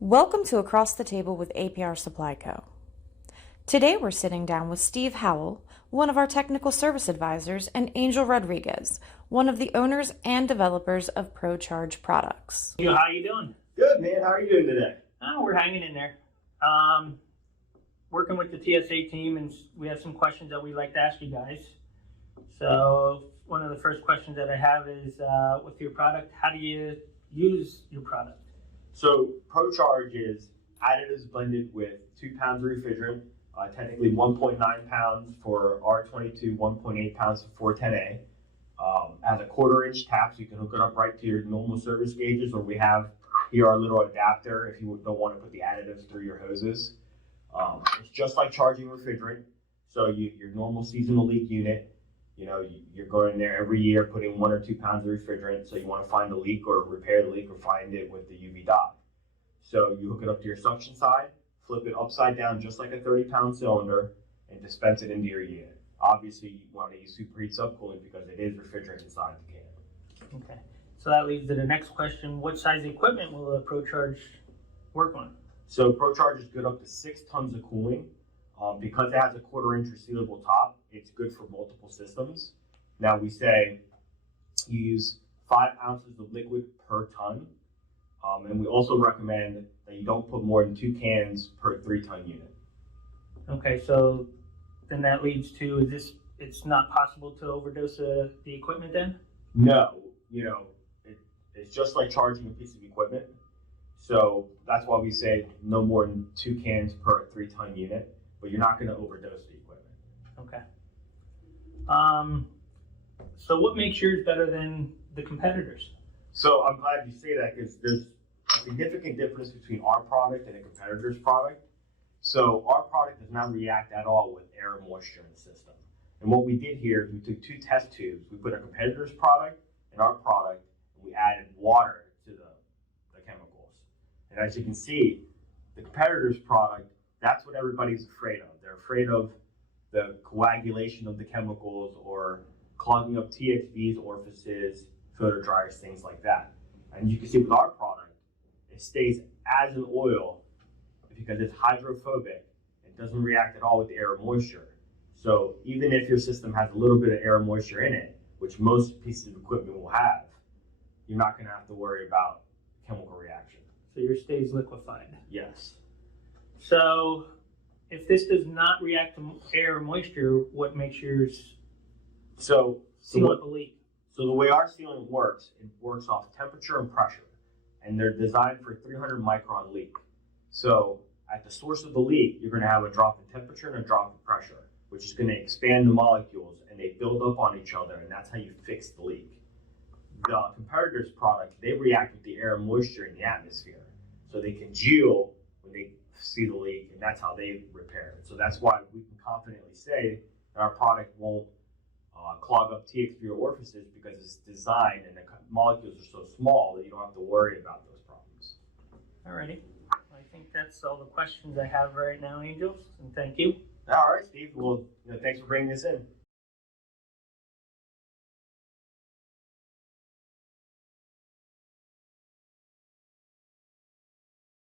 Welcome to Across the Table with APR Supply Co. Today we're sitting down with Steve Howell, one of our technical service advisors, and Angel Rodriguez, one of the owners and developers of ProCharge products. How you doing? Good, man. How are you doing today? Oh, we're hanging in there. Working with the TSA team, and we have some questions that we'd like to ask you guys. So one of the first questions that I have is, with your product, how do you use your product? So ProCharge is additives blended with 2 pounds of refrigerant, technically 1.9 pounds for R22, 1.8 pounds for 410A. Has a 1/4-inch tap, so you can hook it up right to your normal service gauges, or we have here our little adapter if you don't want to put the additives through your hoses. It's just like charging refrigerant. So your normal seasonal leak unit, you're going there every year putting 1 or 2 pounds of refrigerant. So you want to find the leak or repair the leak or find it with the UV dot. So you hook it up to your suction side, flip it upside down just like a 30-pound cylinder, and dispense it into your unit. Obviously, you want to use superheat subcooling because it is refrigerant inside the can. Okay, so that leads to the next question. What size equipment will a ProCharge work on? So ProCharge is good up to 6 tons of cooling. Because it has a 1/4-inch resealable top, it's good for multiple systems. Now we say you use 5 ounces of liquid per ton. And we also recommend that you don't put more than 2 cans per 3-ton unit. Okay, so then that leads to, it's not possible to overdose the equipment then? No, it's just like charging a piece of equipment. So that's why we say no more than 2 cans per 3-ton unit, but you're not going to overdose the equipment. Okay. So what makes yours better than the competitors? So I'm glad you say that because there's a significant difference between our product and a competitor's product. So our product does not react at all with air and moisture in the system. And what we did here is we took 2 test tubes. We put a competitor's product and our product, and we added water to the chemicals. And as you can see, the competitor's product, that's what everybody's afraid of. They're afraid of the coagulation of the chemicals or clogging up TXVs, orifices, filter dryers, things like that. And you can see with our product, it stays as an oil because it's hydrophobic. It doesn't react at all with the air or moisture. So even if your system has a little bit of air or moisture in it, which most pieces of equipment will have, you're not going to have to worry about chemical reaction. So yours stays liquefied. Yes. So if this does not react to air or moisture, what makes yours So seal up a leak? So the way our sealant works, it works off temperature and pressure, and they're designed for 300 micron leak. So at the source of the leak, you're going to have a drop in temperature and a drop in pressure, which is going to expand the molecules, and they build up on each other, and that's how you fix the leak. The competitor's product, they react with the air and moisture in the atmosphere, so they congeal when they see the leak, and that's how they repair it. So that's why we can confidently say that our product won't clog up TXV or orifices because it's designed and the molecules are so small that you don't have to worry about those problems. Alrighty. I think that's all the questions I have right now, Angels, and thank you. All right, Steve. Well, thanks for bringing this in.